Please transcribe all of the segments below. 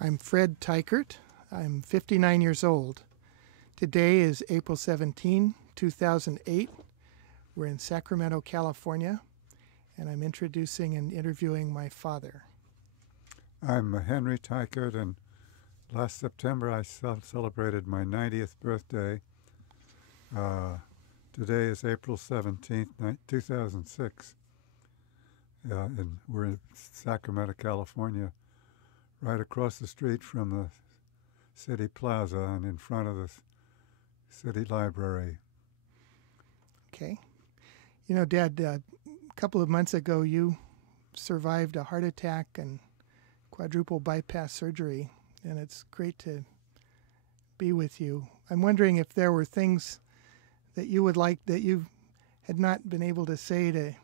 I'm Fred Teichert. I'm 59 years old. Today is April 17, 2008. We're in Sacramento, California, and I'm introducing and interviewing my father. I'm Henry Teichert, and last September I celebrated my 90th birthday. Today is April 17th, 2006, and we're in Sacramento, California, right across the street from the city plaza and in front of the city library. Okay. You know, Dad, a couple of months ago you survived a heart attack and quadruple bypass surgery, and it's great to be with you. I'm wondering if there were things that you would like that you had not been able to say to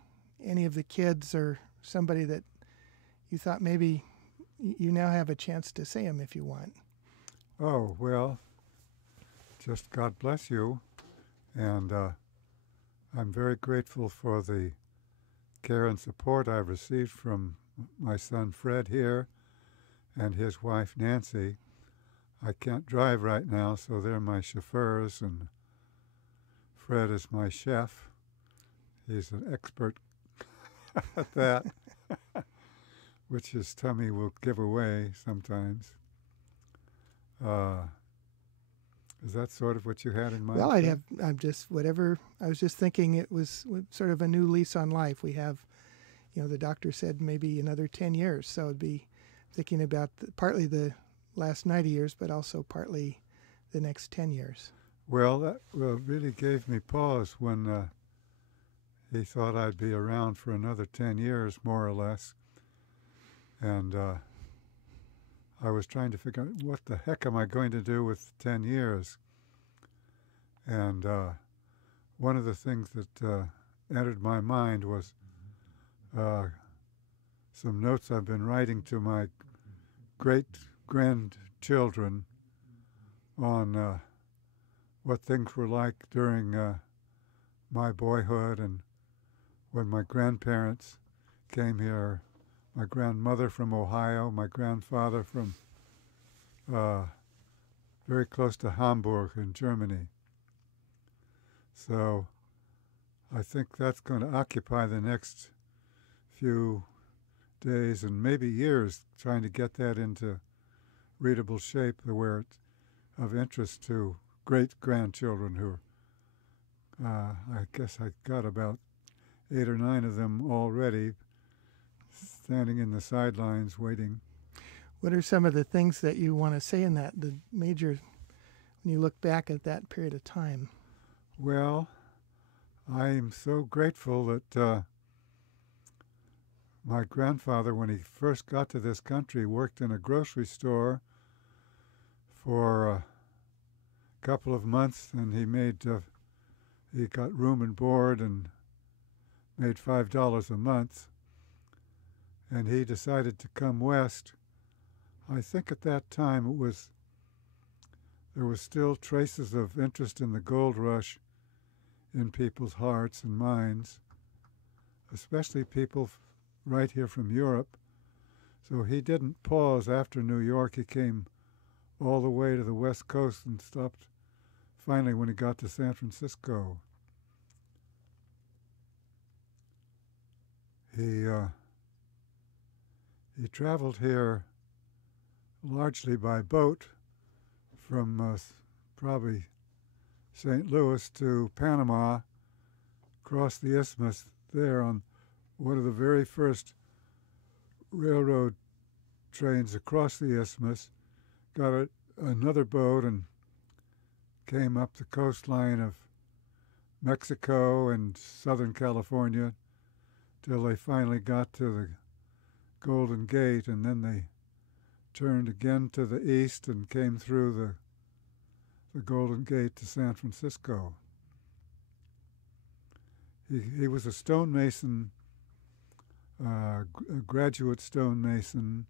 any of the kids or somebody that you thought maybe you now have a chance to say them if you want. Oh, well, just God bless you, and I'm very grateful for the care and support I've received from my son Fred here and his wife Nancy. I can't drive right now, so they're my chauffeurs, and Fred is my chef. He's an expert at that, which his tummy will give away sometimes. Is that sort of what you had in mind? Well, I'm just, whatever, I was just thinking it was sort of a new lease on life. We have, the doctor said maybe another 10 years, so it'd be thinking about partly the last 90 years, but also partly the next 10 years. Well, that really gave me pause when he thought I'd be around for another 10 years, more or less. And I was trying to figure out what the heck am I going to do with 10 years. And one of the things that entered my mind was some notes I've been writing to my great-grandchildren on what things were like during my boyhood and when my grandparents came here. My grandmother from Ohio, my grandfather from very close to Hamburg in Germany. So I think that's going to occupy the next few days and maybe years, trying to get that into readable shape where it's of interest to great-grandchildren who I guess I got about 8 or 9 of them already standing in the sidelines waiting. What are some of the things that you want to say in that, the major, when you look back at that period of time? Well, I'm so grateful that my grandfather, when he first got to this country, worked in a grocery store for a couple of months, and he got room and board and made $5 a month. And he decided to come west. I think at that time there was still traces of interest in the gold rush in people's hearts and minds, especially people right here from Europe. So he didn't pause after New York. He came all the way to the West Coast and stopped finally when he got to San Francisco. He traveled here largely by boat from probably St. Louis to Panama, crossed the isthmus there on one of the very first railroad trains across the isthmus, got another boat and came up the coastline of Mexico and Southern California till they finally got to the Golden Gate, and then they turned again to the east and came through the Golden Gate to San Francisco. He was a stonemason, a graduate stonemason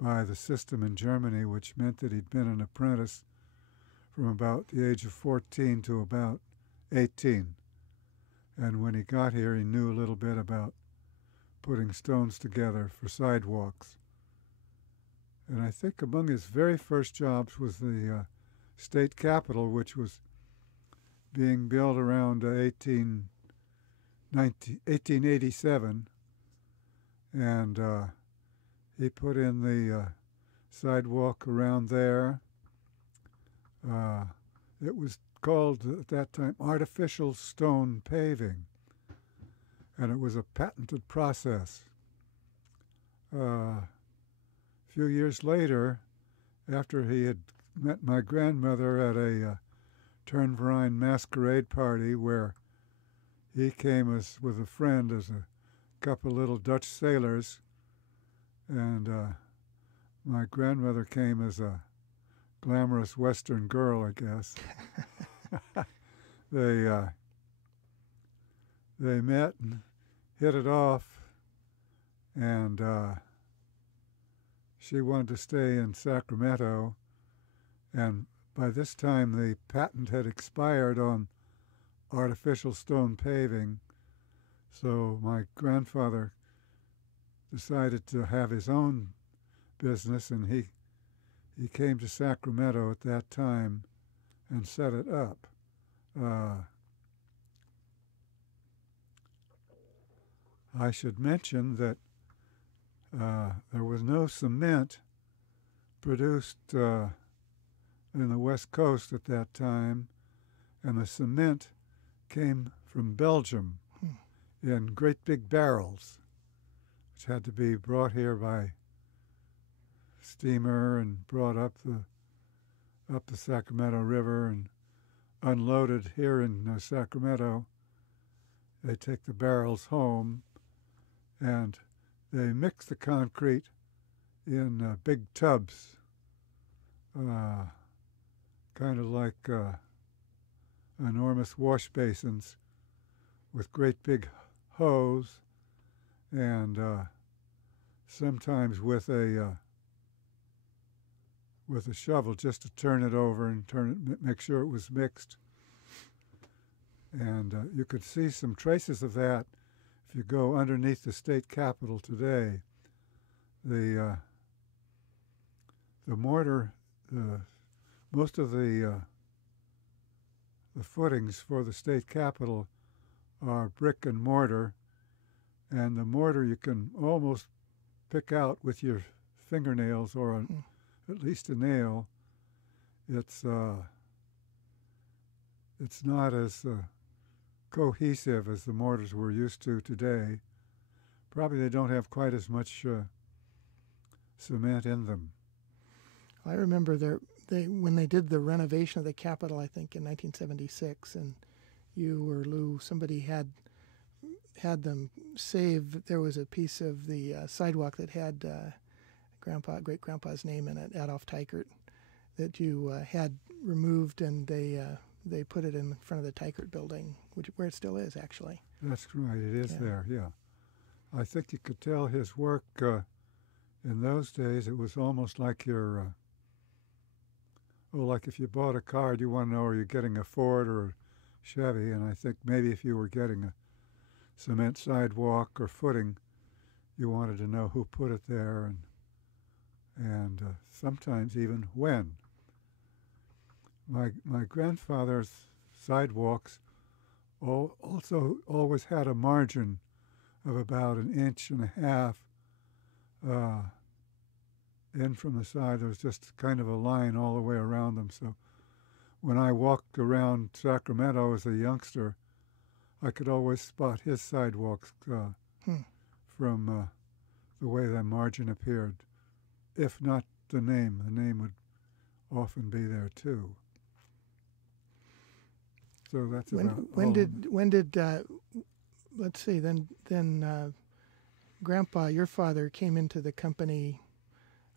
by the system in Germany, which meant that he'd been an apprentice from about the age of 14 to about 18. And when he got here, he knew a little bit about putting stones together for sidewalks. And I think among his very first jobs was the state capitol, which was being built around 1887. And he put in the sidewalk around there. It was called at that time artificial stone paving, and it was a patented process. A few years later, after he had met my grandmother at a Turnverein masquerade party where he came with a friend as a couple little Dutch sailors, and my grandmother came as a glamorous Western girl, I guess. They met and hit it off, and she wanted to stay in Sacramento, and by this time the patent had expired on artificial stone paving, so my grandfather decided to have his own business, and he came to Sacramento at that time and set it up. I should mention that there was no cement produced in the West Coast at that time, and the cement came from Belgium in great big barrels, which had to be brought here by steamer and brought up the Sacramento River and unloaded here in Sacramento. They take the barrels home, and they mix the concrete in big tubs, kind of like enormous wash basins with great big hose, and sometimes with a shovel just to turn it over and make sure it was mixed. And you could see some traces of that if you go underneath the state capitol today. The mortar, most of the footings for the state capitol are brick and mortar, and the mortar you can almost pick out with your fingernails or at least a nail. It's not as cohesive as the mortars we're used to today. Probably they don't have quite as much cement in them. I remember when they did the renovation of the Capitol, I think in 1976, and you or Lou, somebody had them save. There was a piece of the sidewalk that had great grandpa's name in it, Adolf Teichert, that you had removed, and they put it in front of the Teichert building, where it still is, actually. That's right, it is there, yeah. I think you could tell his work in those days. It was almost like your, like if you bought a car, you want to know, are you getting a Ford or a Chevy? And I think maybe if you were getting a cement sidewalk or footing, you wanted to know who put it there, and sometimes even when. My grandfather's sidewalks also always had a margin of about 1.5 inches in from the side. There was just kind of a line all the way around them. So when I walked around Sacramento as a youngster, I could always spot his sidewalks from the way that margin appeared. If not the name would often be there too. So that's when did let's see, then Grandpa, your father, came into the company,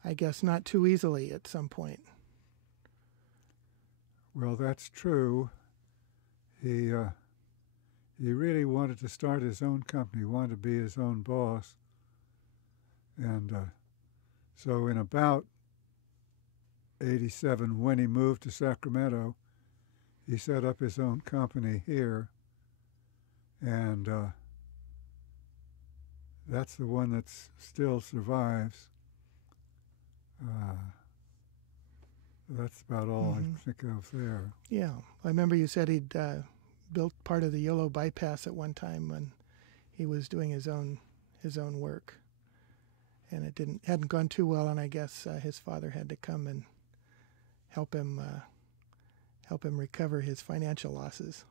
I guess not too easily at some point. Well, that's true. He really wanted to start his own company, wanted to be his own boss. And so in about 87, when he moved to Sacramento, he set up his own company here, and that's the one that still survives. That's about all I think of there. Yeah, I remember you said he'd built part of the Yolo bypass at one time when he was doing his own work, and it hadn't gone too well. And I guess his father had to come and help him recover his financial losses.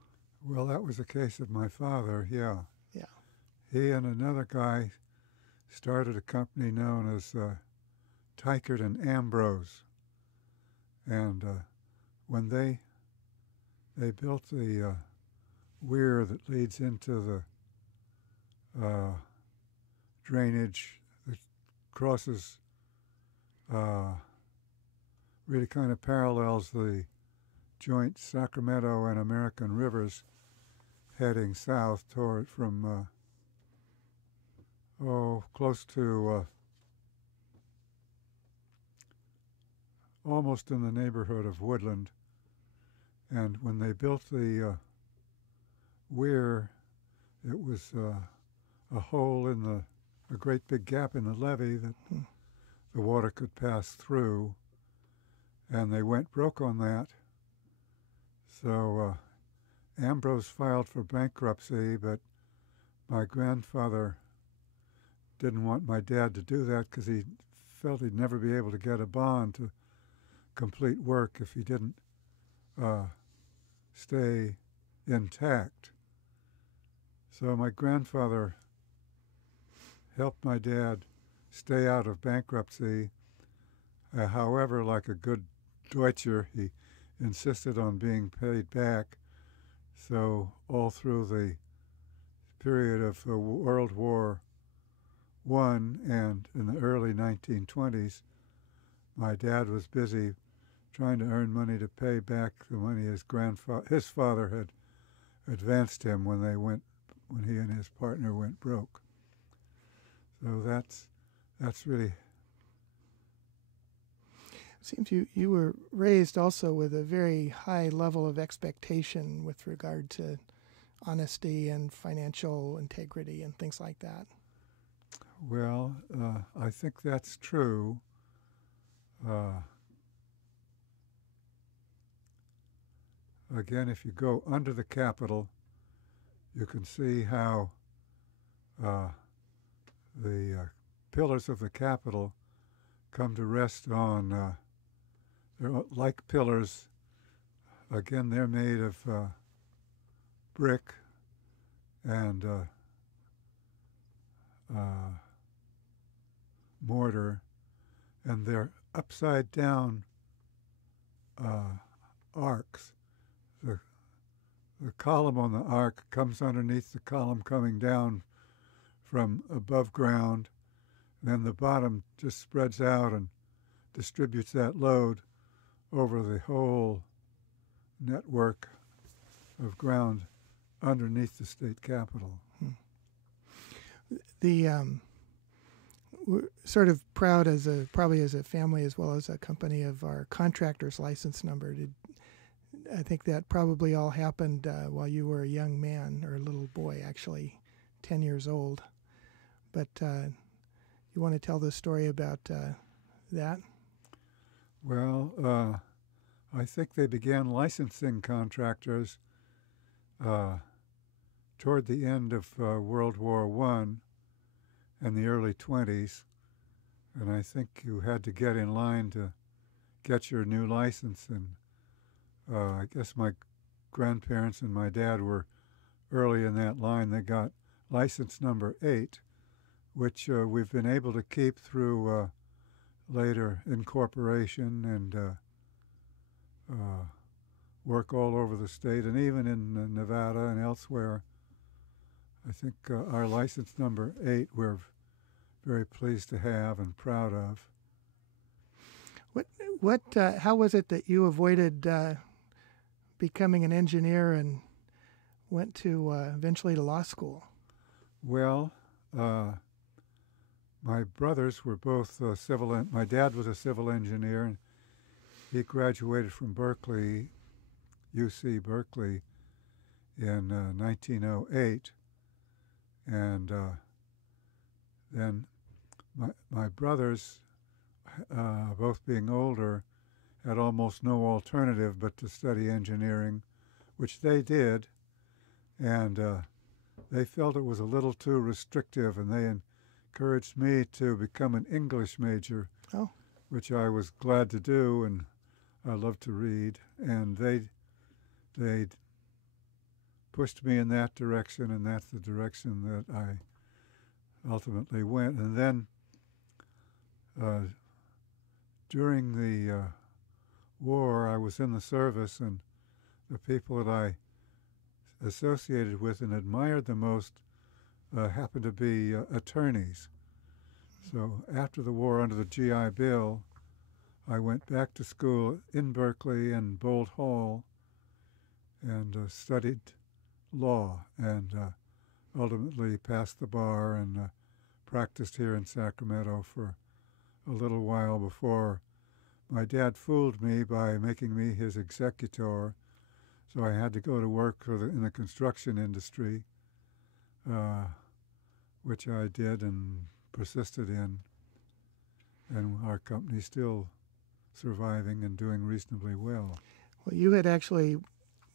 Well, that was the case of my father. Yeah. Yeah. He and another guy started a company known as Teichert and Ambrose. And when they built the weir that leads into the drainage that crosses, really kind of parallels the joint Sacramento and American rivers heading south from close to almost in the neighborhood of Woodland. And when they built the weir, it was a hole in a great big gap in the levee that the water could pass through, and they went broke on that. So Ambrose filed for bankruptcy, but my grandfather didn't want my dad to do that because he felt he'd never be able to get a bond to complete work if he didn't stay intact. So my grandfather helped my dad stay out of bankruptcy. However, like a good Deutscher, he insisted on being paid back. So all through the period of World War I and in the early 1920s, my dad was busy trying to earn money to pay back the money his father had advanced him when he and his partner went broke. So that's really. It seems you were raised also with a very high level of expectation with regard to honesty and financial integrity and things like that. Well, I think that's true. Again, if you go under the Capitol, you can see how the pillars of the Capitol come to rest on, they're like pillars. Again, they're made of brick and mortar, and they're upside down arcs. The column on the arc comes underneath the column coming down from above ground. Then the bottom just spreads out and distributes that load over the whole network of ground underneath the state capitol. We're sort of proud probably as a family as well as a company of our contractor's license number. I think that probably all happened while you were a young man or a little boy, actually 10 years old. But you want to tell the story about that? Well, I think they began licensing contractors toward the end of World War I and the early 20s, and I think you had to get in line to get your new license. And I guess my grandparents and my dad were early in that line. They got license number 8, which we've been able to keep through later incorporation and work all over the state, and even in Nevada and elsewhere. I think our license number 8 we're very pleased to have and proud of. How was it that you avoided becoming an engineer and went to eventually to law school? Well, my brothers were both my dad was a civil engineer, and he graduated from Berkeley, UC Berkeley, in 1908. And then my brothers both being older, had almost no alternative but to study engineering, which they did, and they felt it was a little too restrictive, and they encouraged me to become an English major, Oh. which I was glad to do, and I love to read, and they pushed me in that direction, and that's the direction that I ultimately went. And then during the war, I was in the service, and the people that I associated with and admired the most happened to be attorneys. So after the war, under the GI Bill, I went back to school in Berkeley and Bolt Hall and studied law, and ultimately passed the bar and practiced here in Sacramento for a little while before my dad fooled me by making me his executor. So I had to go to work in the construction industry, which I did and persisted in, and our company's still surviving and doing reasonably well. Well, you had actually,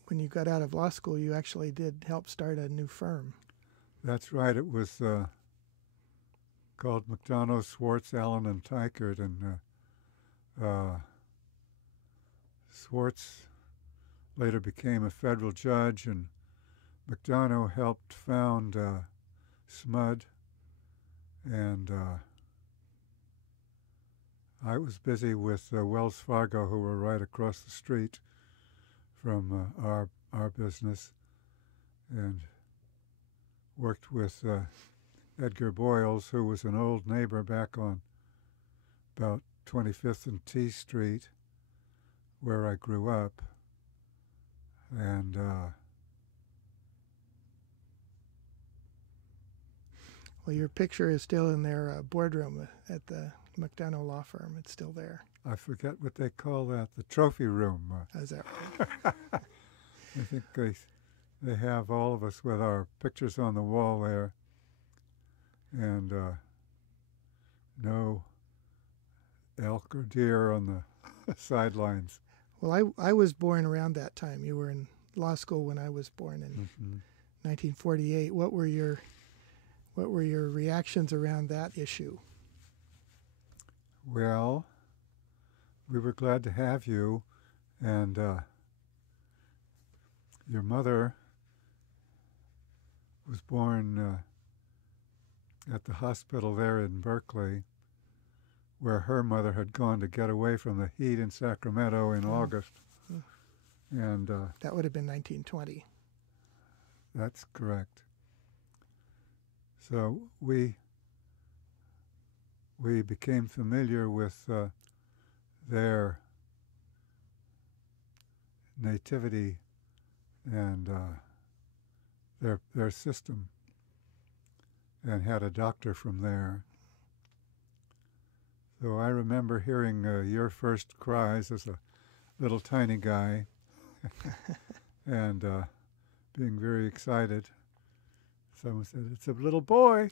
when you got out of law school, you actually did help start a new firm. That's right. It was called McDonough, Swartz, Allen, and Teichert, and Swartz later became a federal judge, and McDonough helped found SMUD, and I was busy with Wells Fargo, who were right across the street from our business, and worked with Edgar Boyles, who was an old neighbor back on about 25th and T Street, where I grew up. And well, your picture is still in their boardroom at the McDonough Law Firm. It's still there. I forget what they call that, the trophy room. Is that right? I think they have all of us with our pictures on the wall there, and no elk or deer on the sidelines. Well, I was born around that time. You were in law school when I was born in 1948. What were your reactions around that issue? Well, we were glad to have you, and your mother was born at the hospital there in Berkeley, where her mother had gone to get away from the heat in Sacramento in August. And that would have been 1920. That's correct. So we became familiar with their nativity and their system, and had a doctor from there. So I remember hearing your first cries as a little tiny guy and being very excited. Someone said, "It's a little boy."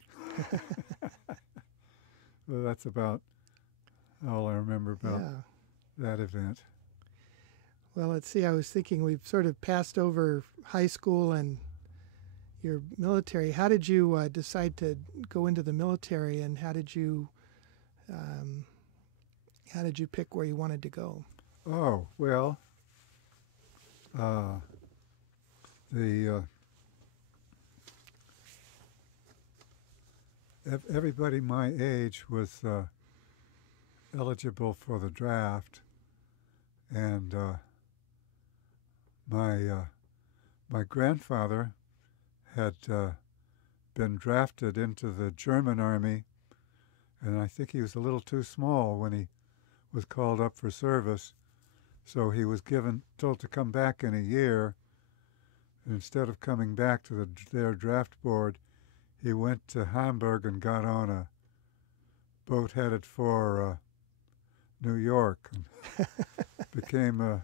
So that's about all I remember about that event. Well, let's see. I was thinking we've sort of passed over high school and your military. How did you decide to go into the military, and how did you pick where you wanted to go? Oh, well, everybody my age was eligible for the draft, and my grandfather had been drafted into the German army, and I think he was a little too small when he was called up for service, so he was told to come back in a year. And instead of coming back to their draft board, he went to Hamburg and got on a boat headed for New York and became a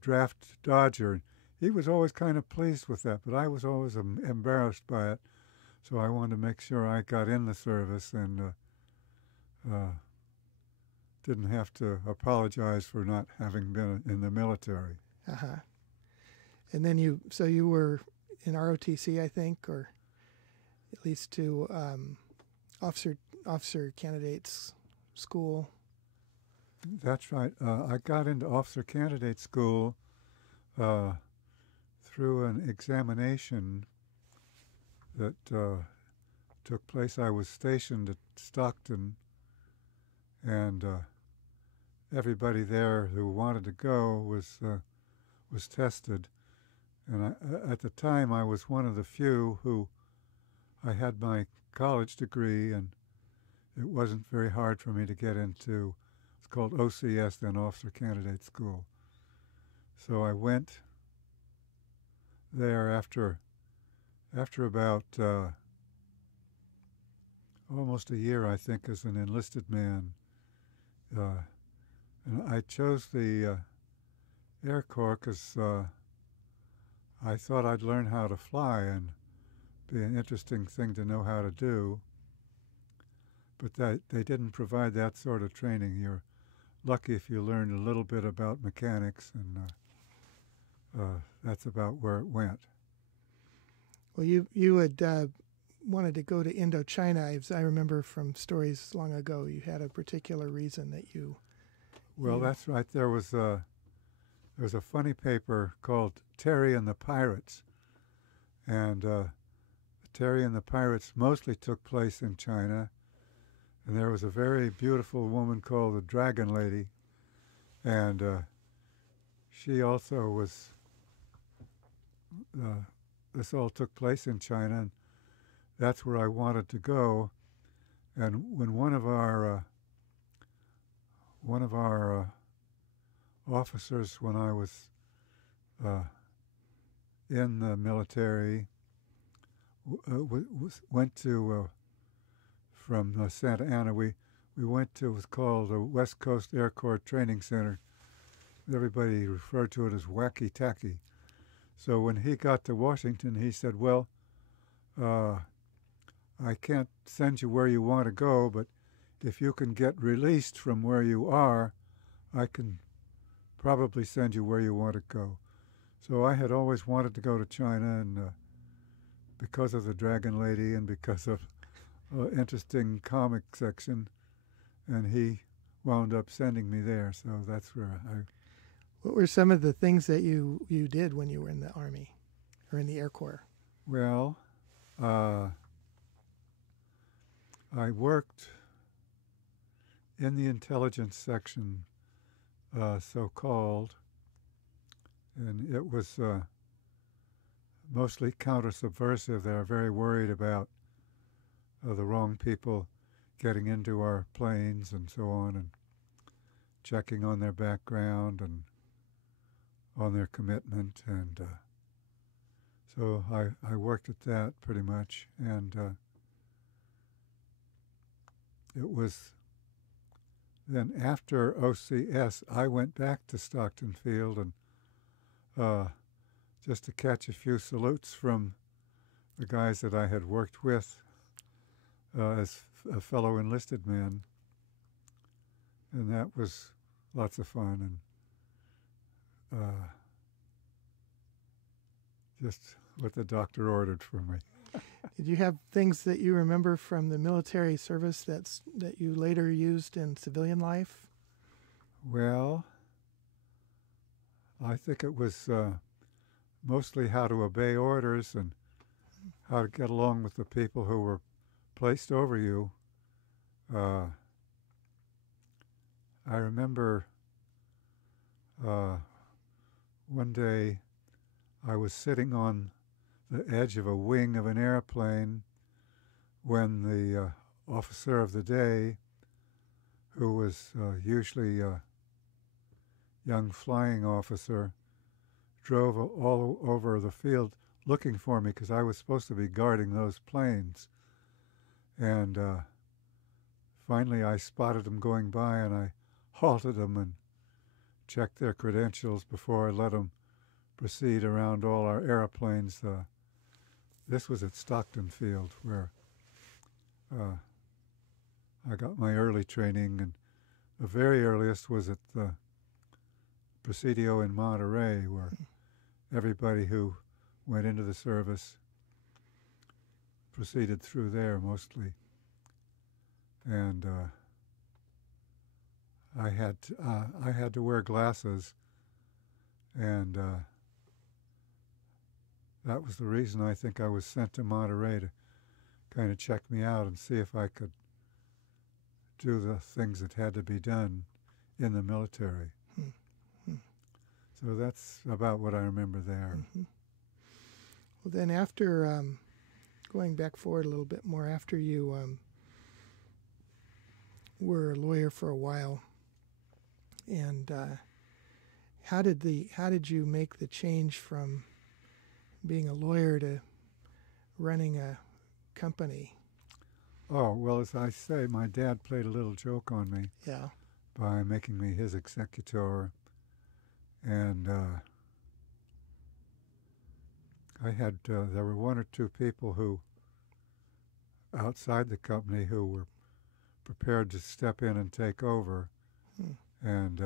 draft dodger. He was always kind of pleased with that, but I was always embarrassed by it. So I wanted to make sure I got in the service, and didn't have to apologize for not having been in the military. Uh-huh. And then you were in ROTC, I think, or at least to officer candidates school. That's right. I got into officer candidate school through an examination that took place. I was stationed at Stockton, and everybody there who wanted to go was tested. And at the time, I was one of the few who I had my college degree, and it wasn't very hard for me to get into. It's called OCS, then Officer Candidate School. So I went there after about almost a year, I think, as an enlisted man. And I chose the Air Corps because I thought I'd learn how to fly and be an interesting thing to know how to do. But they didn't provide that sort of training. You're lucky if you learned a little bit about mechanics, and that's about where it went. Well, you had wanted to go to Indochina. As I remember from stories long ago, you had a particular reason that you... Well, that's right. There was a funny paper called Terry and the Pirates, and Terry and the Pirates mostly took place in China, and there was a very beautiful woman called the Dragon Lady, and she also was... this all took place in China, and that's where I wanted to go. And when one of our officers, when I was in the military, went to from Santa Ana. We went to, it was called the West Coast Air Corps Training Center. Everybody referred to it as Wacky Tacky. So when he got to Washington, he said, well, I can't send you where you want to go, but if you can get released from where you are, I can probably send you where you want to go. So I had always wanted to go to China, and because of the Dragon Lady and because of interesting comic section, and he wound up sending me there. So that's where I... What were some of the things that you did when you were in the Army or in the Air Corps? Well, I worked in the intelligence section, so-called, and it was mostly counter-subversive. They were very worried about the wrong people getting into our planes and so on, and checking on their background and on their commitment, and so I worked at that pretty much, and it was then after OCS I went back to Stockton Field and just to catch a few salutes from the guys that I had worked with as a fellow enlisted men, and that was lots of fun, and just what the doctor ordered for me. Did you have things that you remember from the military service that you later used in civilian life? Well, I think it was mostly how to obey orders and how to get along with the people who were placed over you. I remember one day I was sitting on the edge of a wing of an airplane when the officer of the day, who was usually a young flying officer, drove all over the field looking for me because I was supposed to be guarding those planes. And finally I spotted them going by, and I halted them and checked their credentials before I let them proceed around all our airplanes. This was at Stockton Field, where I got my early training, and the very earliest was at the Presidio in Monterey, where everybody who went into the service proceeded through there mostly. And I had to wear glasses, and that was the reason I think I was sent to Monterey, to kind of check me out and see if I could do the things that had to be done in the military. So that's about what I remember there. Well, then after, going back forward a little bit more, after you were a lawyer for a while, and how did you make the change from being a lawyer to running a company? Oh, well, as I say, my dad played a little joke on me. Yeah. By making me his executor. And there were one or two people who, outside the company, who were prepared to step in and take over. And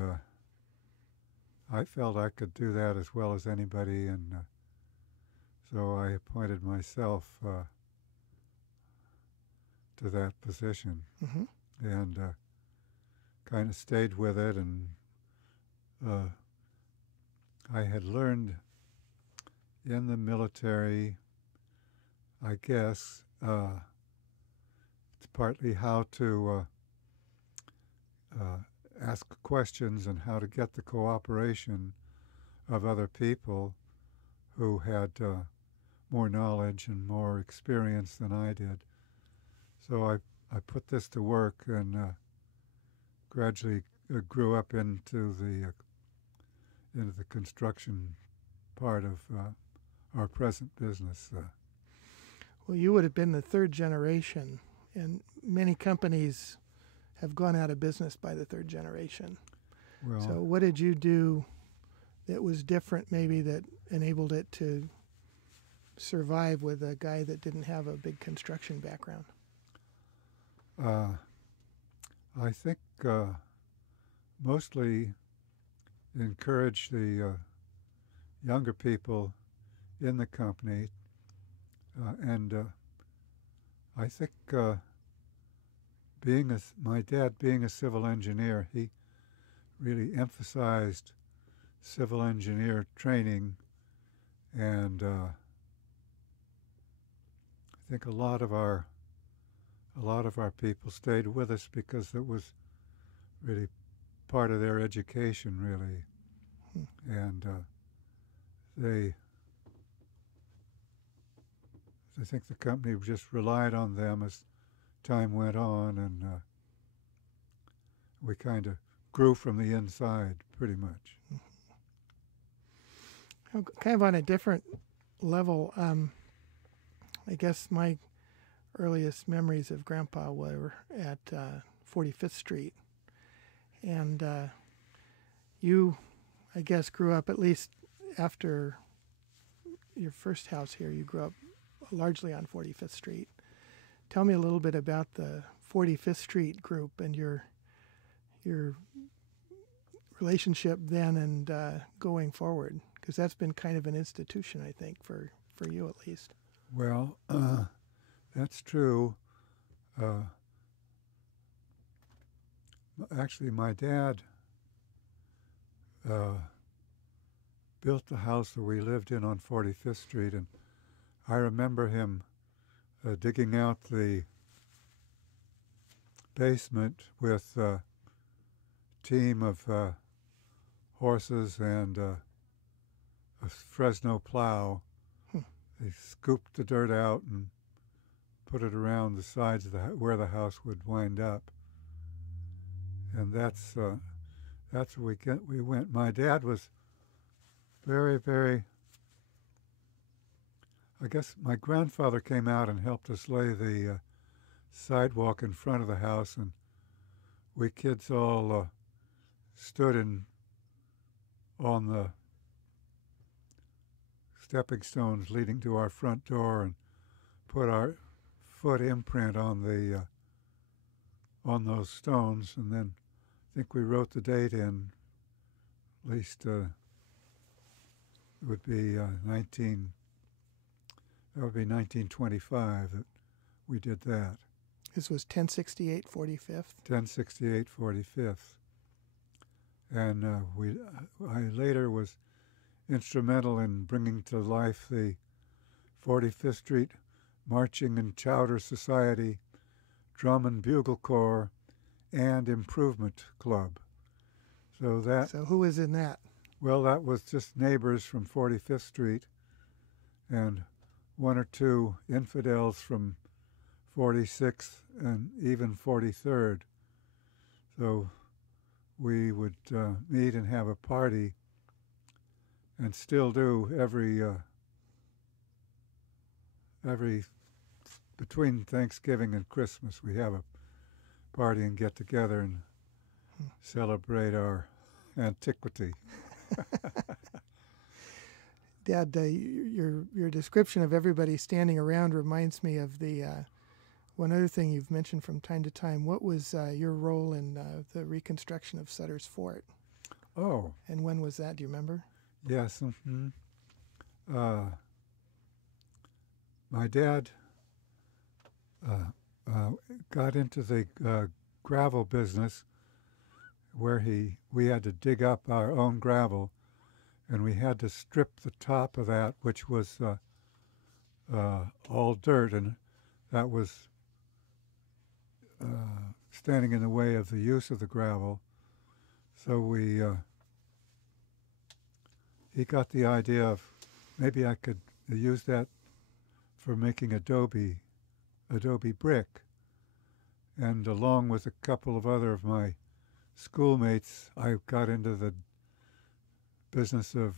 I felt I could do that as well as anybody, and so I appointed myself to that position, and kind of stayed with it. And I had learned in the military, I guess, partly how to ask questions and how to get the cooperation of other people who had more knowledge and more experience than I did. So I put this to work, and gradually grew up into the construction part of our present business. Well, you would have been the third generation, and many companies have gone out of business by the third generation. Well, so what did you do that was different, maybe, that enabled it to survive with a guy that didn't have a big construction background? I think mostly encourage the younger people in the company, and I think my dad being a civil engineer, he really emphasized civil engineer training, and I think a lot of our people stayed with us because it was really part of their education, really. And I think the company just relied on them as time went on, and we kind of grew from the inside, pretty much. Kind of on a different level, I guess my earliest memories of Grandpa were at 45th Street. And you, I guess, grew up, at least after your first house here, you grew up largely on 45th Street. Tell me a little bit about the 45th Street group and your relationship then and going forward, because that's been kind of an institution, I think, for you at least. Well, that's true. Actually, my dad built the house that we lived in on 45th Street, and I remember him digging out the basement with a team of horses and a Fresno plow. They scooped the dirt out and put it around the sides of where the house would wind up. And that's where we went. My dad was very, very, I guess my grandfather came out and helped us lay the sidewalk in front of the house, and we kids all stood on the stepping stones leading to our front door and put our foot imprint on those stones, and then think we wrote the date in, at least it would be 1925 that we did that. This was 1068 45th? 1068 45th. And I later was instrumental in bringing to life the 45th Street Marching and Chowder Society, Drum and Bugle Corps, and Improvement Club. So who was in that? Well, that was just neighbors from 45th Street and one or two infidels from 46th and even 43rd. So we would meet and have a party, and still do every between Thanksgiving and Christmas. We have a party and get together and celebrate our antiquity. Dad, your description of everybody standing around reminds me of the one other thing you've mentioned from time to time. What was your role in the reconstruction of Sutters Fort? Oh. And when was that? Do you remember? Yes. Mm-hmm. My dad got into the gravel business, where we had to dig up our own gravel, and we had to strip the top of that, which was all dirt, and that was standing in the way of the use of the gravel. So he got the idea of maybe I could use that for making adobe brick. And along with a couple of other of my schoolmates, I got into the business of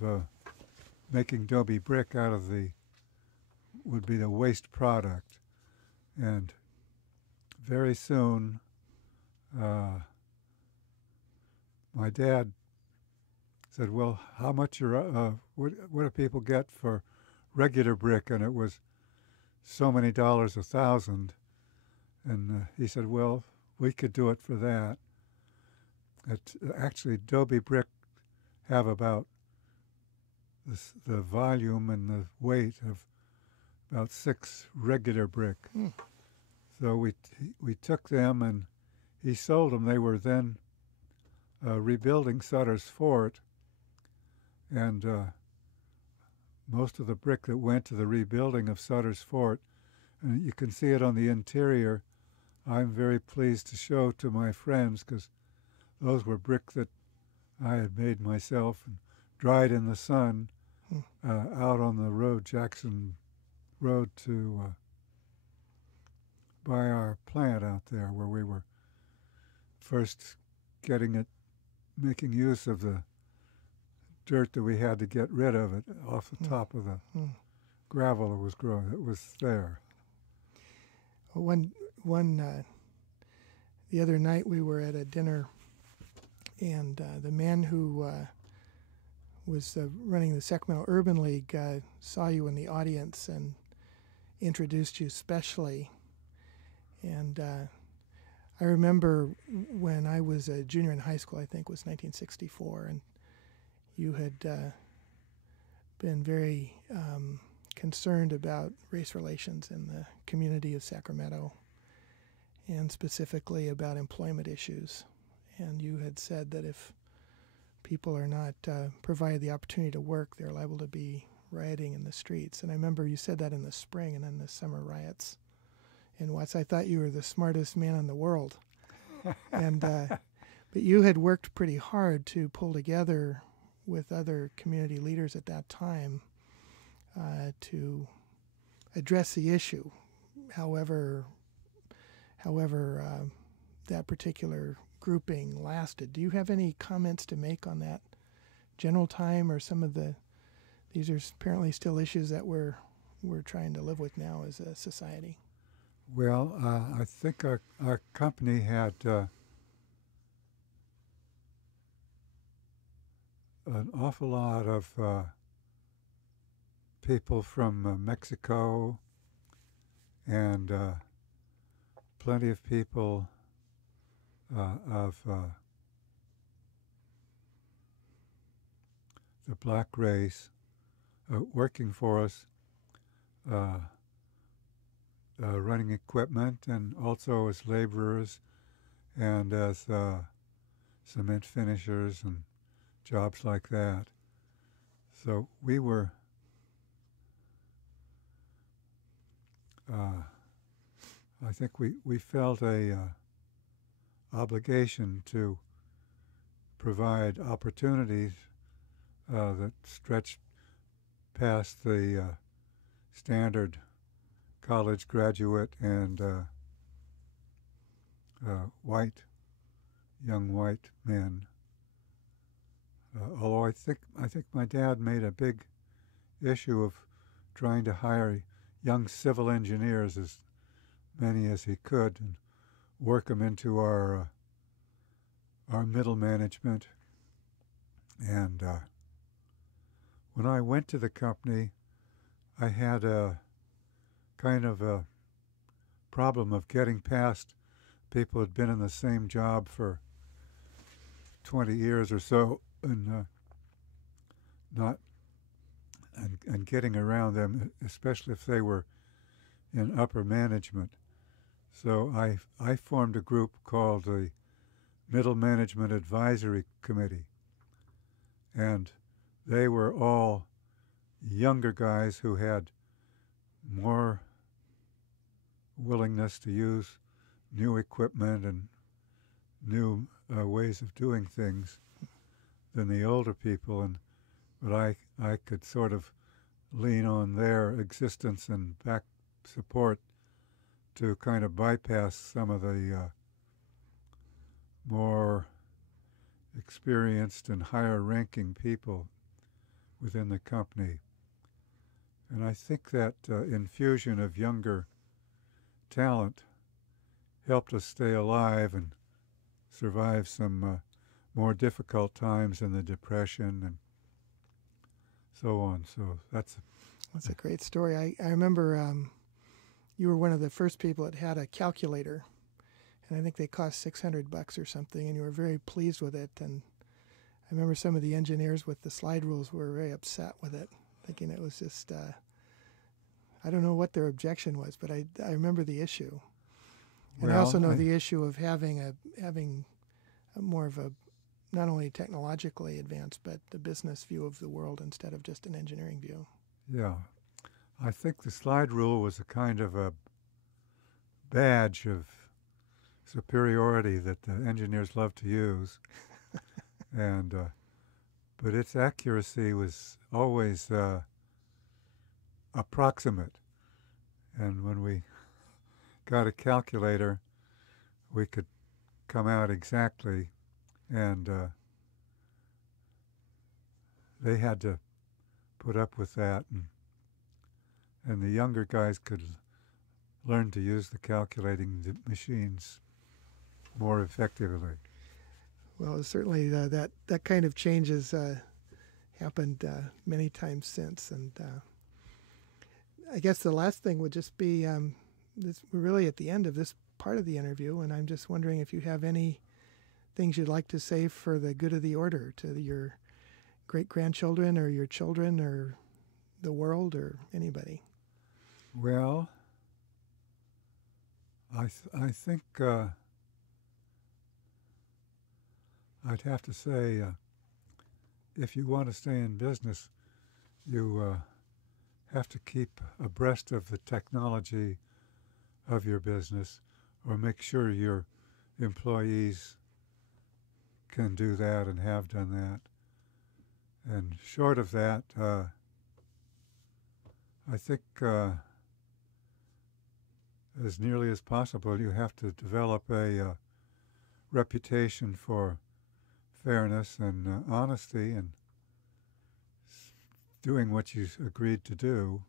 making adobe brick out of would be the waste product. And very soon, my dad said, well, how much what do people get for regular brick? And it was so many dollars, 1,000. And he said, well, we could do it for that. Actually, adobe brick have about the volume and the weight of about 6 regular brick. So we took them and he sold them. They were then rebuilding Sutters Fort, and most of the brick that went to the rebuilding of Sutters Fort, and you can see it on the interior, I'm very pleased to show to my friends, because those were brick that I had made myself and dried in the sun out on the road, Jackson Road, to by our plant out there, where we were first making use of the dirt that we had to get rid of it off the top of the gravel that was growing. It was there. One the other night we were at a dinner, and the man who was running the Sacramento Urban League saw you in the audience and introduced you specially. And I remember when I was a junior in high school, I think it was 1964, and you had been very concerned about race relations in the community of Sacramento, and specifically about employment issues. And you had said that if people are not provided the opportunity to work, they're liable to be rioting in the streets. And I remember you said that in the spring and then the summer riots in Watts. I thought you were the smartest man in the world. And but you had worked pretty hard to pull together with other community leaders at that time to address the issue. However that particular grouping lasted. Do you have any comments to make on that general time, or some of these are apparently still issues that we're trying to live with now as a society? Well, I think our company had an awful lot of people from Mexico, and plenty of people of the black race working for us, running equipment, and also as laborers and as cement finishers and jobs like that. So we were I think we felt a obligation to provide opportunities that stretched past the standard college graduate and young white men. Although I think my dad made a big issue of trying to hire young civil engineers, as many as he could, and work them into our middle management. And when I went to the company, I had a kind of a problem of getting past people who had been in the same job for 20 years or so, and getting around them, especially if they were in upper management. So I formed a group called the Middle Management Advisory Committee, and they were all younger guys who had more willingness to use new equipment and new ways of doing things than the older people, but I could sort of lean on their existence and back support to kind of bypass some of the more experienced and higher ranking people within the company. And I think that infusion of younger talent helped us stay alive and survive some more difficult times in the Depression and so on. So that's a great story. I remember you were one of the first people that had a calculator, and I think they cost $600 or something, and you were very pleased with it. And I remember some of the engineers with the slide rules were very upset with it, thinking it was just, I don't know what their objection was, but I remember the issue. And I also know the issue of having a more of a, not only technologically advanced, but the business view of the world instead of just an engineering view. Yeah. I think the slide rule was a kind of a badge of superiority that the engineers love to use. And but its accuracy was always approximate. And when we got a calculator, we could come out exactly, and they had to put up with that, and the younger guys could learn to use the calculating machines more effectively. Well, certainly that kind of change has happened many times since, and I guess the last thing would just be we're really at the end of this part of the interview, and I'm just wondering if you have any things you'd like to say for the good of the order to your great-grandchildren or your children or the world or anybody. Well, I think I'd have to say if you want to stay in business, you have to keep abreast of the technology of your business, or make sure your employees can do that and have done that. And short of that, I think as nearly as possible, you have to develop a reputation for fairness and honesty and doing what you agreed to do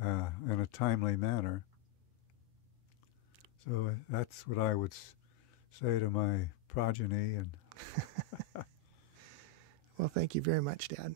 in a timely manner. So that's what I would say to my progeny. And well, thank you very much, Dad.